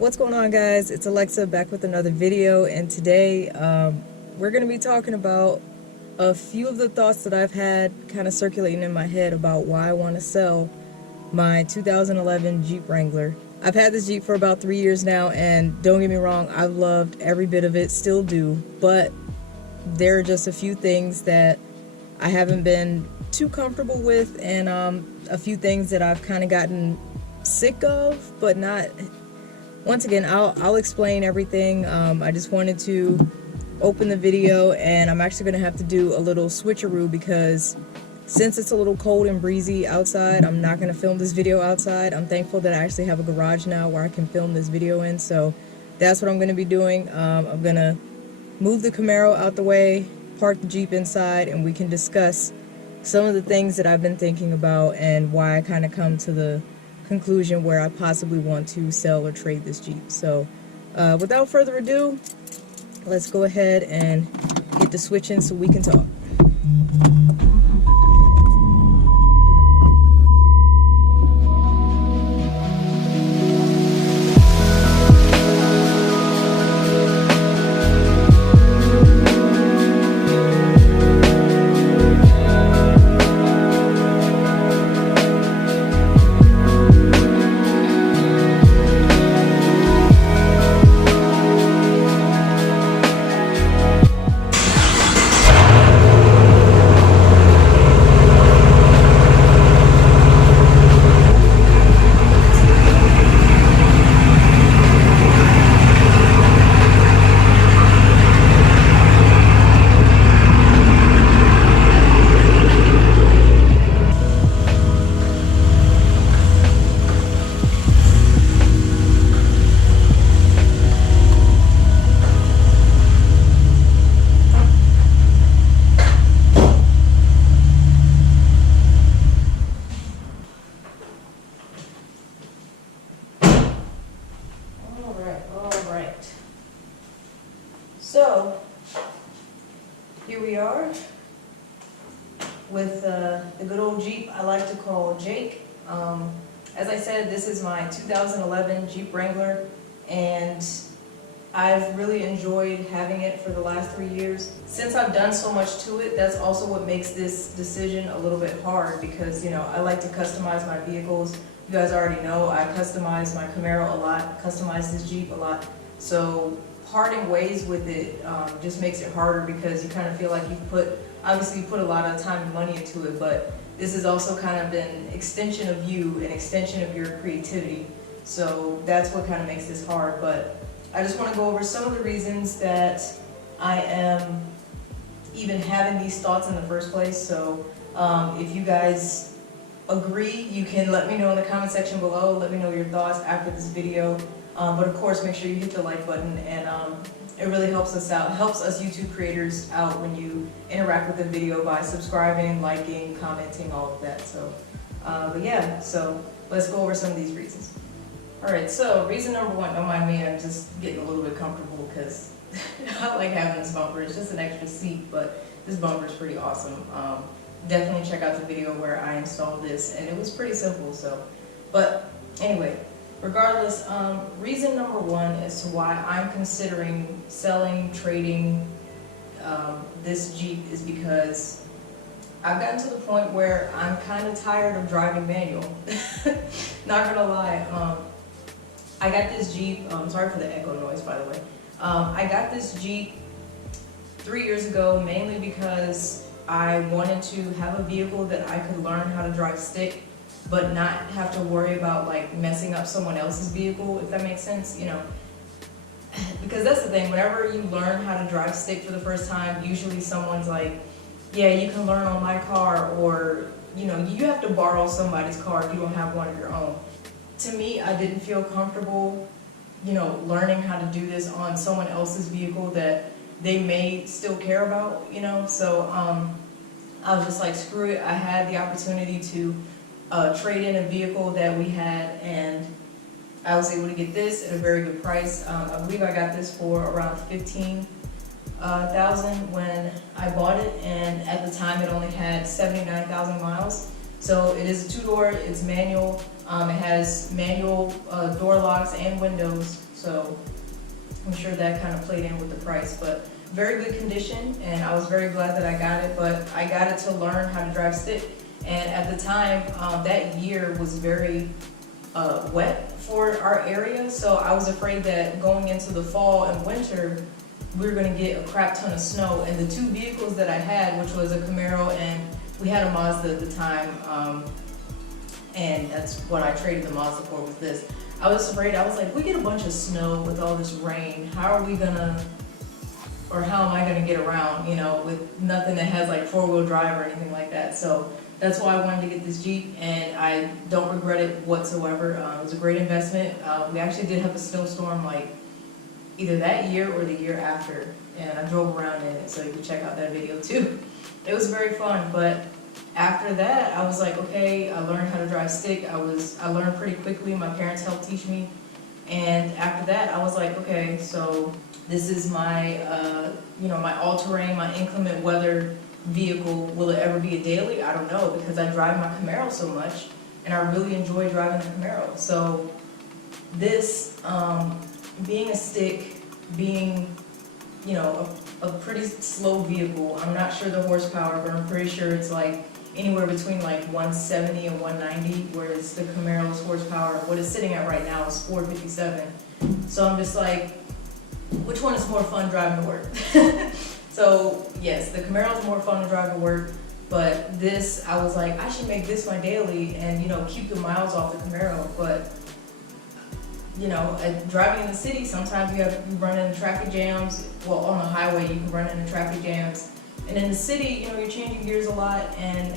What's going on, guys? It's Alexa back with another video, and today we're going to be talking about a few of the thoughts that I've had kind of circulating in my head about why I want to sell my 2011 Jeep Wrangler. I've had this Jeep for about 3 years now, and don't get me wrong, I've loved every bit of it, still do, but there are just a few things that I haven't been too comfortable with, and a few things that I've kind of gotten sick of, but not. Once again, I'll explain everything. I just wanted to open the video, and I'm actually going to have to do a little switcheroo because since it's a little cold and breezy outside, I'm not going to film this video outside. I'm thankful that I actually have a garage now where I can film this video in, so that's what I'm going to be doing. I'm going to move the Camaro out the way, park the Jeep inside, and we can discuss some of the things that I've been thinking about and why I kind of come to the conclusion where I possibly want to sell or trade this Jeep. So without further ado, let's go ahead and get the switch in so we can talk. Alright. So, here we are with the good old Jeep I like to call Jake. As I said, this is my 2011 Jeep Wrangler, and I've really enjoyed having it for the last 3 years. Since I've done so much to it, that's also what makes this decision a little bit hard because, you know, I like to customize my vehicles. You guys already know I customize my Camaro a lot, customize this Jeep a lot. So parting ways with it just makes it harder because you kind of feel like obviously you put a lot of time and money into it, but this has also kind of been an extension of you, an extension of your creativity. So that's what kind of makes this hard. But I just want to go over some of the reasons that I am even having these thoughts in the first place. So if you guys agree, you can let me know in the comment section below. Let me know your thoughts after this video. But of course, make sure you hit the like button, and it really helps us out, helps us YouTube creators out when you interact with the video by subscribing, liking, commenting, all of that. So, but yeah, so let's go over some of these reasons. Alright, so reason number one, don't mind me, I'm just getting a little bit comfortable because I like having this bumper. It's just an extra seat, but this bumper is pretty awesome. Definitely check out the video where I installed this, and it was pretty simple. So, but anyway, regardless, reason number one as to why I'm considering selling, trading this Jeep is because I've gotten to the point where I'm kind of tired of driving manual. Not gonna lie. I got this Jeep, sorry for the echo noise by the way. I got this Jeep 3 years ago mainly because I wanted to have a vehicle that I could learn how to drive stick, but not have to worry about like messing up someone else's vehicle, if that makes sense, you know. Because that's the thing, whenever you learn how to drive stick for the first time, usually someone's like, yeah, you can learn on my car, or, you know, you have to borrow somebody's car if you don't have one of your own. To me, I didn't feel comfortable, you know, learning how to do this on someone else's vehicle that they may still care about, you know. So I was just like, screw it. I had the opportunity to trade in a vehicle that we had, and I was able to get this at a very good price. I believe I got this for around $15,000 when I bought it, and at the time it only had 79,000 miles. So it is a two-door, it's manual. It has manual door locks and windows. So I'm sure that kind of played in with the price, but very good condition, and I was very glad that I got it, but I got it to learn how to drive stick. And at the time, that year was very wet for our area, so I was afraid that going into the fall and winter, we were gonna get a crap ton of snow. And the two vehicles that I had, which was a Camaro and we had a Mazda at the time, and that's what I traded the Mazda for, was this. I was afraid, I was like, we get a bunch of snow with all this rain, how am I gonna get around, you know, with nothing that has like 4-wheel drive or anything like that. So that's why I wanted to get this Jeep, and I don't regret it whatsoever. It was a great investment. We actually did have a snowstorm like either that year or the year after, and I drove around in it, so you can check out that video too. It was very fun, but after that, I was like, okay, I learned how to drive stick. I learned pretty quickly. My parents helped teach me, and after that, I was like, okay, so this is my, my all-terrain, my inclement weather vehicle. Will it ever be a daily? I don't know, because I drive my Camaro so much, and I really enjoy driving the Camaro. So this, being a stick, being, a pretty slow vehicle, I'm not sure the horsepower, but I'm pretty sure it's like anywhere between like 170 and 190, whereas the Camaro's horsepower, what it's sitting at right now, is 457. So I'm just like, which one is more fun driving to work? So yes, the Camaro is more fun to drive to work, but this, I was like, I should make this my daily and, keep the miles off the Camaro. But, driving in the city, sometimes you run into traffic jams. Well, on the highway, you can run into traffic jams. And in the city, you're changing gears a lot, and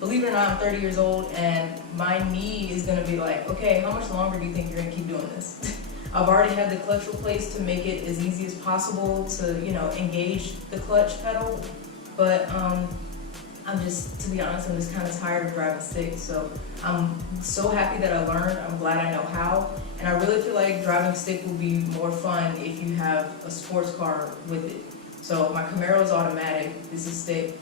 believe it or not, I'm 30 years old, and my knee is gonna be like, okay, how much longer do you think you're gonna keep doing this? I've already had the clutch replaced to make it as easy as possible to, engage the clutch pedal. But to be honest, I'm just kind of tired of driving stick. So I'm so happy that I learned. I'm glad I know how. And I really feel like driving stick will be more fun if you have a sports car with it. So my Camaro is automatic, this is stick.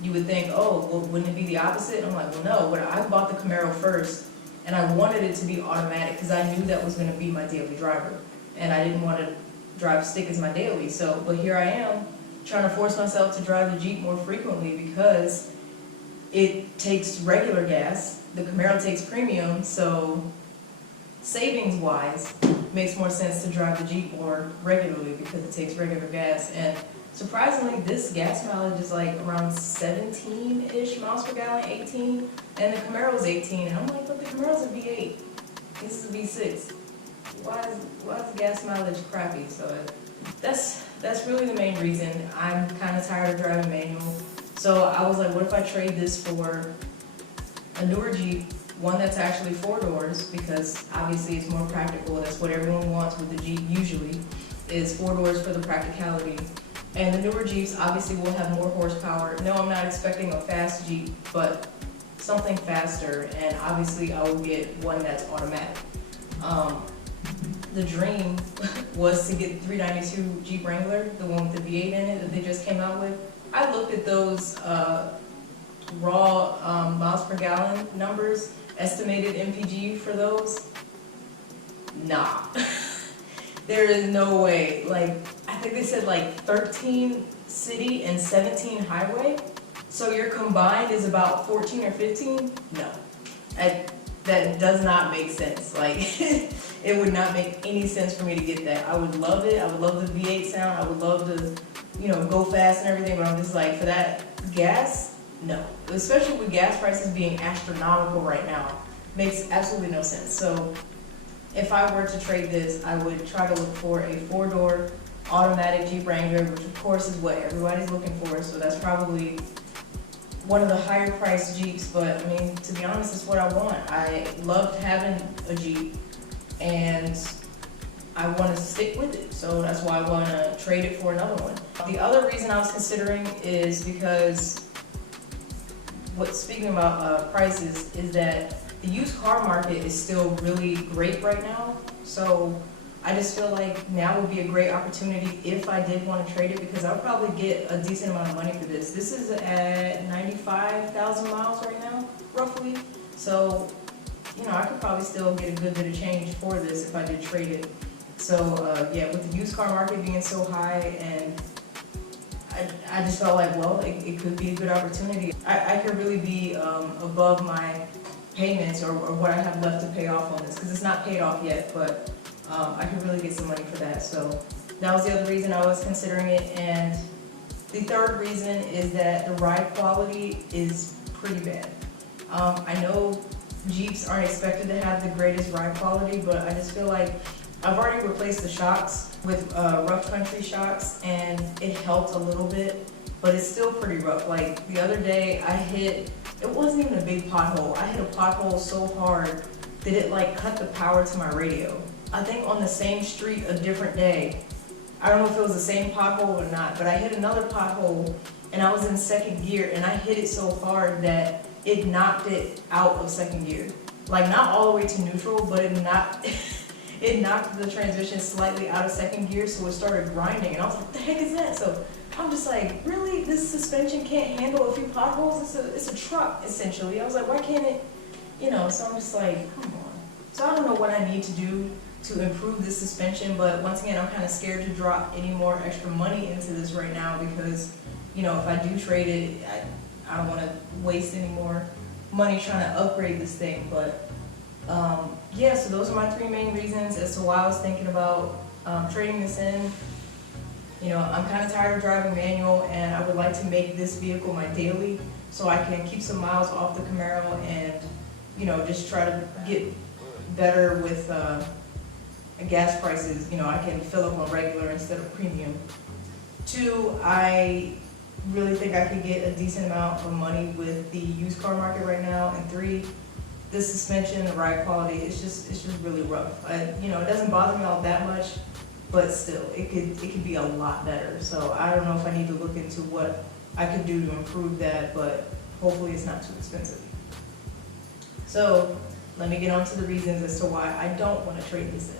You would think, oh, well, wouldn't it be the opposite? I'm like, well, no, but I bought the Camaro first, and I wanted it to be automatic because I knew that was gonna be my daily driver. And I didn't want to drive stick as my daily. So, but here I am, trying to force myself to drive the Jeep more frequently because it takes regular gas. The Camaro takes premium, so savings-wise, makes more sense to drive the Jeep more regularly because it takes regular gas. And surprisingly, this gas mileage is like around 17-ish miles per gallon, 18, and the Camaro is 18. And I'm like, but the Camaro's a V8. This is a V6. Why is the gas mileage crappy? So that's really the main reason. I'm kind of tired of driving manual. So I was like, what if I trade this for a newer Jeep, one that's actually 4 doors, because obviously it's more practical. That's what everyone wants with the Jeep usually, is 4 doors for the practicality. And the newer Jeeps obviously will have more horsepower. No, I'm not expecting a fast Jeep, but something faster, and obviously I will get one that's automatic. The dream was to get the 392 Jeep Wrangler, the one with the V8 in it that they just came out with. I looked at those raw miles per gallon numbers, estimated MPG for those. Nah. There is no way. Like, I think they said like 13 city and 17 highway. So your combined is about 14 or 15? No. That does not make sense. Like, it would not make any sense for me to get that. I would love it. I would love the V8 sound. I would love to, go fast and everything, but I'm just like, for that gas, no. Especially with gas prices being astronomical right now. Makes absolutely no sense. So if I were to trade this, I would try to look for a 4-door automatic Jeep Wrangler, which of course is what everybody's looking for. So that's probably one of the higher priced Jeeps, but I mean, to be honest, it's what I want. I loved having a Jeep, and I want to stick with it. So that's why I want to trade it for another one. The other reason I was considering is because, speaking about prices, is that the used car market is still really great right now. So I just feel like now would be a great opportunity if I did want to trade it, because I'll probably get a decent amount of money for this. This is at 95,000 miles right now, roughly. So, you know, I could probably still get a good bit of change for this if I did trade it. So, yeah, with the used car market being so high, and I just felt like, well, it could be a good opportunity. I could really be above my payments or what I have left to pay off on this, because it's not paid off yet, but I could really get some money for that. So that was the other reason I was considering it. And the third reason is that the ride quality is pretty bad. I know Jeeps aren't expected to have the greatest ride quality, but I just feel like I've already replaced the shocks with rough country shocks, and it helped a little bit, but it's still pretty rough. Like the other day it wasn't even a big pothole. I hit a pothole so hard that it like cut the power to my radio. I think on the same street a different day, I don't know if it was the same pothole or not, but I hit another pothole and I was in second gear, and I hit it so hard that it knocked it out of second gear. Like not all the way to neutral, but it knocked the transmission slightly out of second gear, so it started grinding, and I was like, what the heck is that? So I'm just like, really? This suspension can't handle a few potholes? It's a truck, essentially. I was like, why can't it, you know? So I'm just like, come on. So I don't know what I need to do to improve this suspension, but once again, I'm kind of scared to drop any more extra money into this right now, because, you know, if I do trade it, I don't want to waste any more money trying to upgrade this thing. But yeah, so those are my three main reasons as to why I was thinking about trading this in. You know, I'm kind of tired of driving manual, and I would like to make this vehicle my daily so I can keep some miles off the Camaro and, you know, just try to get better with gas prices. You know, I can fill up on regular instead of premium. Two, I really think I could get a decent amount of money with the used car market right now. And three, the suspension, the ride quality, it's just really rough. You know, it doesn't bother me all that much, but still, it could be a lot better. So I don't know if I need to look into what I could do to improve that, but hopefully it's not too expensive. So let me get on to the reasons as to why I don't want to trade this in.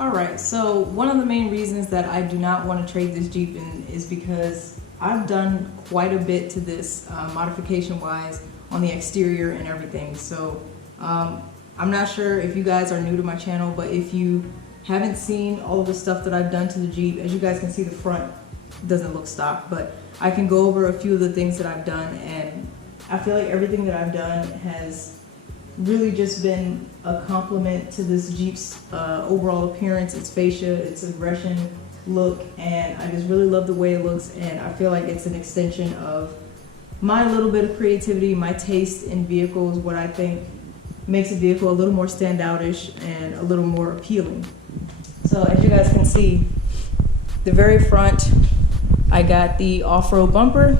All right, so one of the main reasons that I do not want to trade this Jeep in is because I've done quite a bit to this modification-wise on the exterior and everything. So I'm not sure if you guys are new to my channel, but if you haven't seen all of the stuff that I've done to the Jeep, as you guys can see, the front doesn't look stock, but I can go over a few of the things that I've done, and I feel like everything that I've done has really just been a compliment to this Jeep's overall appearance, its fascia, its aggression look, and I just really love the way it looks, and I feel like it's an extension of my little bit of creativity, my taste in vehicles, what I think makes a vehicle a little more standoutish and a little more appealing. So as you guys can see, the very front, I got the off-road bumper.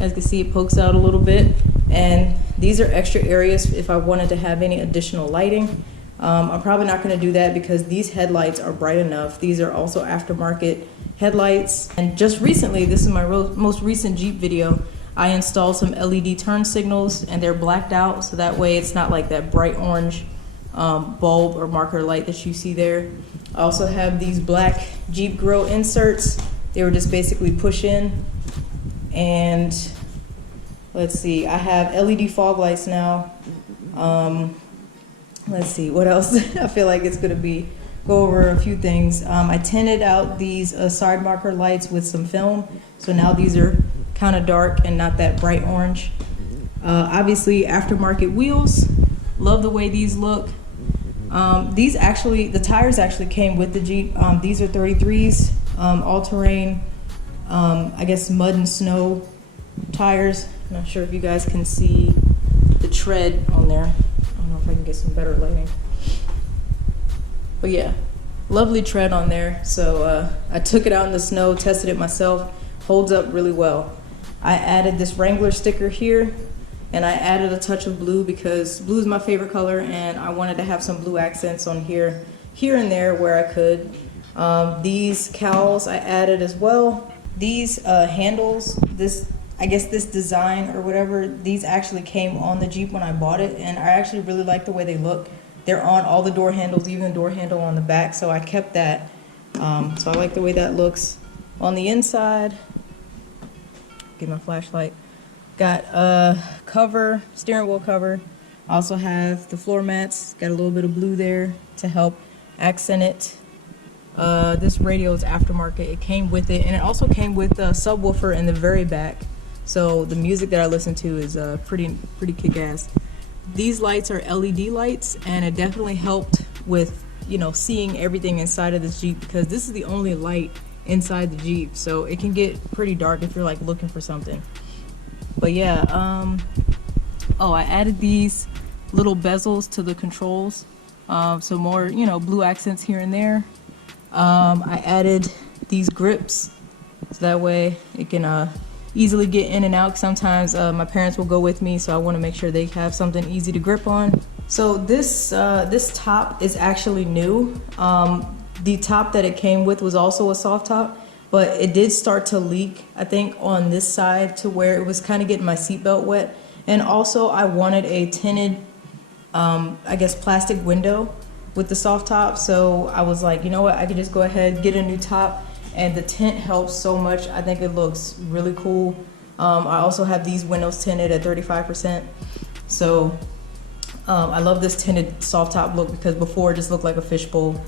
As you can see, it pokes out a little bit, and these are extra areas if I wanted to have any additional lighting. I'm probably not going to do that because these headlights are bright enough. These are also aftermarket headlights, and just recently, this is my most recent Jeep video, I installed some LED turn signals, and they're blacked out, so that way it's not like that bright orange bulb or marker light that you see there. I also have these black Jeep grill inserts. They were just basically push in, and let's see, I have LED fog lights now. Let's see, what else? I feel like it's gonna go over a few things. I tinted out these side marker lights with some film, so now these are kind of dark and not that bright orange. Obviously, aftermarket wheels. Love the way these look. The tires actually came with the Jeep. These are 33s, all-terrain, I guess mud and snow tires. I'm not sure if you guys can see the tread on there. I don't know if I can get some better lighting. But yeah, lovely tread on there. So I took it out in the snow, tested it myself. Holds up really well. I added this Wrangler sticker here, and I added a touch of blue because blue is my favorite color, and I wanted to have some blue accents on here and there where I could. These cowls I added as well. These handles, I guess this design or whatever, these actually came on the Jeep when I bought it, and I actually really like the way they look. They're on all the door handles, even the door handle on the back, so I kept that. So I like the way that looks. On the inside, get my flashlight, got a cover, steering wheel cover, I also have the floor mats, got a little bit of blue there to help accent it. This radio is aftermarket. It came with it, and it also came with a subwoofer in the very back. So the music that I listen to is pretty kick-ass. These lights are LED lights, and it definitely helped with, you know, seeing everything inside of this Jeep, because this is the only light inside the Jeep, so it can get pretty dark if you're like looking for something. But yeah, oh, I added these little bezels to the controls, so more, you know, blue accents here and there. I added these grips so that way it can easily get in and out. Sometimes my parents will go with me, so I want to make sure they have something easy to grip on. So this top is actually new. The top that it came with was also a soft top, but it did start to leak, I think, on this side to where it was kind of getting my seatbelt wet. And also I wanted a tinted, I guess, plastic window with the soft top. So I was like, you know what, I could just go ahead, get a new top, and the tint helps so much. I think it looks really cool. I also have these windows tinted at 35%. So I love this tinted soft top look, because before it just looked like a fishbowl.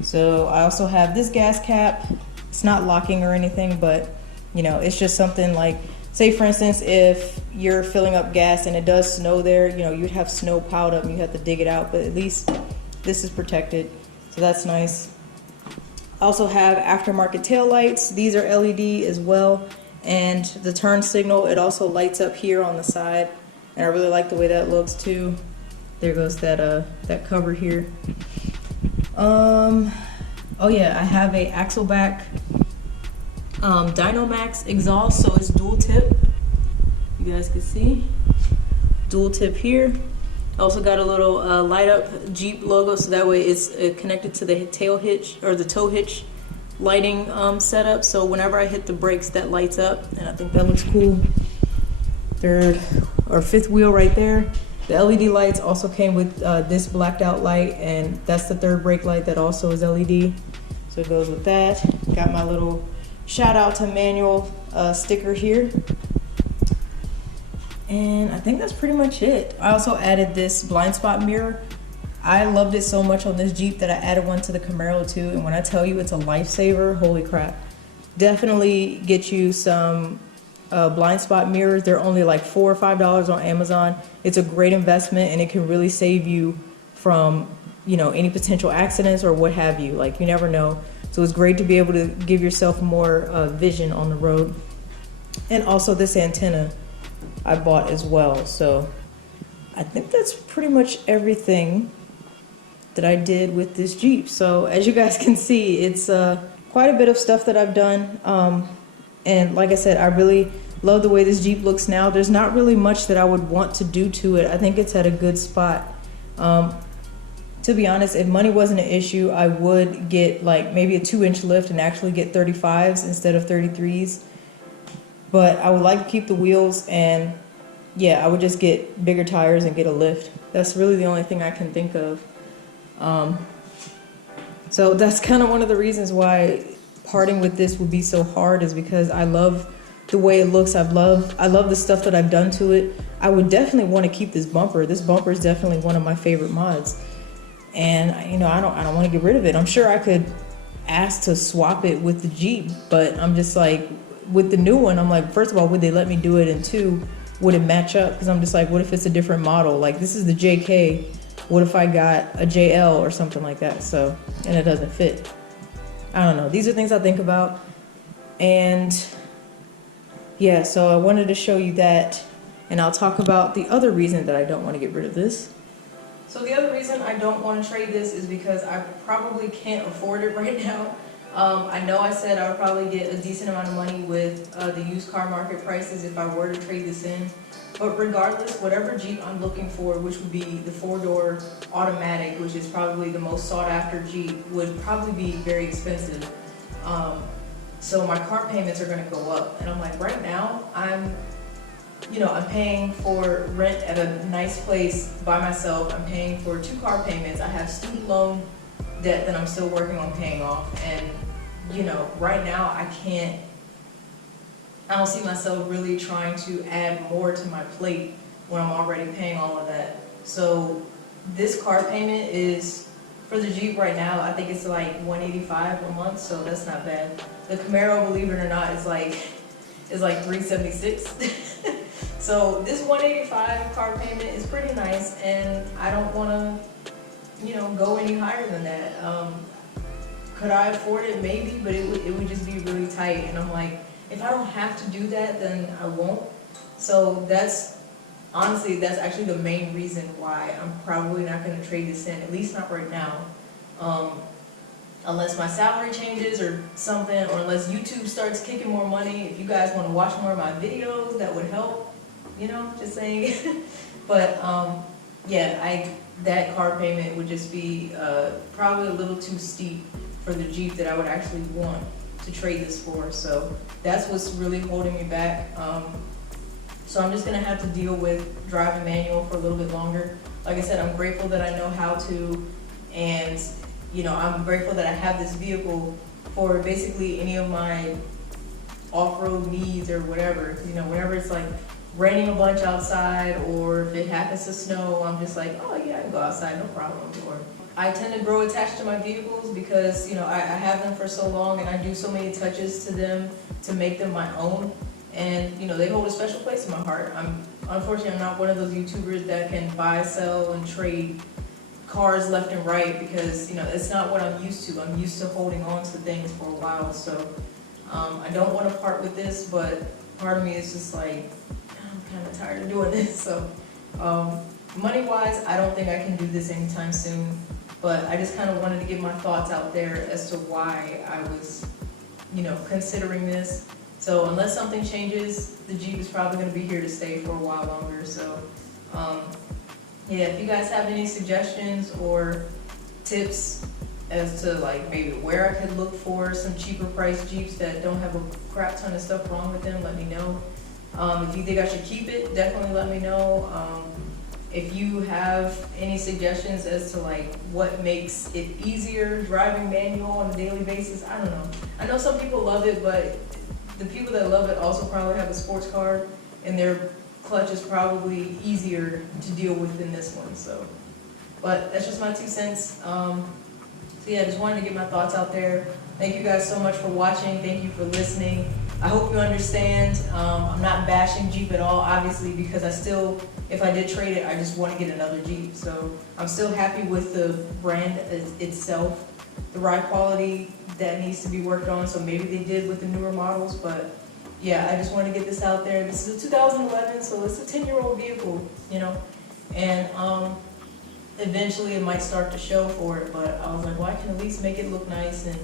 So I also have this gas cap. It's not locking or anything, but you know, it's just something like, say for instance, if you're filling up gas and it does snow there, you know, you'd have snow piled up and you have to dig it out, but at least this is protected. So that's nice. I also have aftermarket tail lights. These are LED as well. And the turn signal, it also lights up here on the side. And I really like the way that looks too. There goes that cover here. Oh yeah, I have a Axleback Dynomax exhaust, so it's dual tip. You guys can see, dual tip here. I also got a little light up Jeep logo, so that way it's connected to the tail hitch or the tow hitch lighting setup. So whenever I hit the brakes, that lights up, and I think that looks cool. Third or fifth wheel right there. The LED lights also came with this blacked out light, and that's the third brake light that also is LED. So it goes with that. Got my little shout out to manual sticker here. And I think that's pretty much it. I also added this blind spot mirror. I loved it so much on this Jeep that I added one to the Camaro too. And when I tell you it's a lifesaver, holy crap. Definitely get you some blind spot mirrors. They're only like $4 or $5 on Amazon. It's a great investment, and it can really save you from, you know, any potential accidents or what have you. Like, you never know. So it's great to be able to give yourself more vision on the road. And also this antenna I bought as well. So I think that's pretty much everything that I did with this Jeep. So as you guys can see, it's quite a bit of stuff that I've done. And like I said, I really love the way this Jeep looks now. There's not really much that I would want to do to it. I think it's at a good spot. To be honest, if money wasn't an issue, I would get like maybe a 2-inch lift and actually get 35s instead of 33s. But I would like to keep the wheels, and yeah, I would just get bigger tires and get a lift. That's really the only thing I can think of. So that's kind of one of the reasons why parting with this would be so hard, is because I love the way it looks. I love the stuff that I've done to it. I would definitely want to keep this bumper. This bumper is definitely one of my favorite mods. And you know, I don't want to get rid of it. I'm sure I could ask to swap it with the Jeep, but I'm just like, with the new one, I'm like, first of all, would they let me do it? And two, would it match up? Because I'm just like, what if it's a different model? Like, this is the JK. What if I got a JL or something like that? So, and it doesn't fit. I don't know. These are things I think about. And yeah, so I wanted to show you that. And I'll talk about the other reason that I don't want to get rid of this. So the other reason I don't want to trade this is because I probably can't afford it right now. I know I said I would probably get a decent amount of money with the used car market prices if I were to trade this in. But regardless, whatever Jeep I'm looking for, which would be the 4-door automatic, which is probably the most sought after Jeep, would probably be very expensive. So my car payments are going to go up. And I'm like, right now, I'm paying for rent at a nice place by myself. I'm paying for 2 car payments. I have student loan debt that I'm still working on paying off. And, you know, right now I don't see myself really trying to add more to my plate when I'm already paying all of that. So this car payment is, for the Jeep right now, I think it's like $185 a month, so that's not bad. The Camaro, believe it or not, is like $376. So this $185 car payment is pretty nice, and I don't wanna, go any higher than that. Could I afford it? Maybe, but it would just be really tight, and I'm like, if I don't have to do that, then I won't. So honestly, that's actually the main reason why I'm probably not gonna trade this in, at least not right now. Unless my salary changes or something, or unless YouTube starts kicking more money. If you guys wanna watch more of my videos, that would help, just saying. But, yeah, that car payment would just be, probably a little too steep for the Jeep that I would actually want to trade this for. So that's what's really holding me back. So I'm just gonna have to deal with driving manual for a little bit longer. Like I said, I'm grateful that I know how to, and I'm grateful that I have this vehicle for basically any of my off-road needs or whatever. Whenever it's like raining a bunch outside, or if it happens to snow, I'm just like, oh yeah, I can go outside, no problem. Or I tend to grow attached to my vehicles because, I have them for so long, and I do so many touches to them to make them my own. And, they hold a special place in my heart. Unfortunately, I'm not one of those YouTubers that can buy, sell, and trade cars left and right, because, it's not what I'm used to. I'm used to holding on to things for a while. So I don't want to part with this, but part of me is just like, I'm kind of tired of doing this. So money-wise, I don't think I can do this anytime soon. But I just kind of wanted to get my thoughts out there as to why I was, considering this. So unless something changes, the Jeep is probably going to be here to stay for a while longer. So, yeah, if you guys have any suggestions or tips as to like maybe where I could look for some cheaper priced Jeeps that don't have a crap ton of stuff wrong with them, let me know. If you think I should keep it, definitely let me know. If you have any suggestions as to like what makes it easier driving manual on a daily basis, I don't know. I know some people love it, but the people that love it also probably have a sports car, and their clutch is probably easier to deal with than this one. So, but that's just my 2 cents. So yeah, just wanted to get my thoughts out there. Thank you guys so much for watching. Thank you for listening. I hope you understand. I'm not bashing Jeep at all, obviously, because if I did trade it, I just want to get another Jeep. So I'm still happy with the brand itself. The ride quality, that needs to be worked on, so maybe they did with the newer models, but yeah, I just want to get this out there. This is a 2011, so it's a 10-year-old vehicle, and eventually it might start to show for it, but I was like, well, I can at least make it look nice and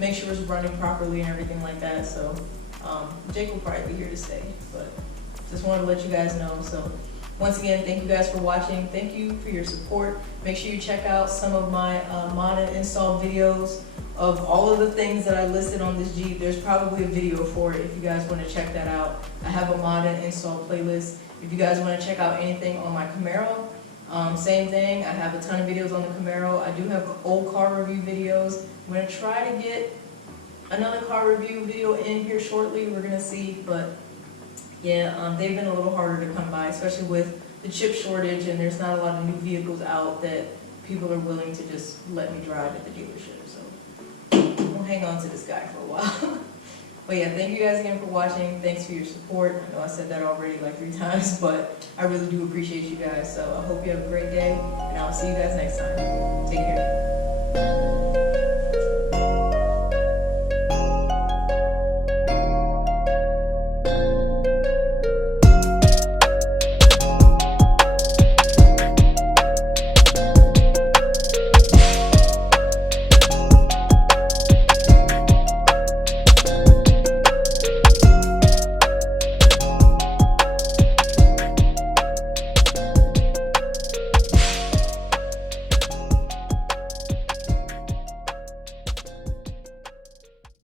make sure it's running properly and everything like that. So Jake will probably be here to stay, but just wanted to let you guys know. So once again, thank you guys for watching. Thank you for your support. Make sure you check out some of my mod and install videos of all of the things that I listed on this Jeep. There's probably a video for it if you guys want to check that out. I have a mod and install playlist. If you guys want to check out anything on my Camaro, same thing. I have a ton of videos on the Camaro. I do have old car review videos. I'm going to try to get another car review video in here shortly. We're going to see, but yeah, they've been a little harder to come by, especially with the chip shortage, and there's not a lot of new vehicles out that people are willing to just let me drive at the dealership. So we'll hang on to this guy for a while. But yeah, thank you guys again for watching. Thanks for your support. I know I said that already like 3 times, but I really do appreciate you guys. So I hope you have a great day, and I'll see you guys next time. Take care.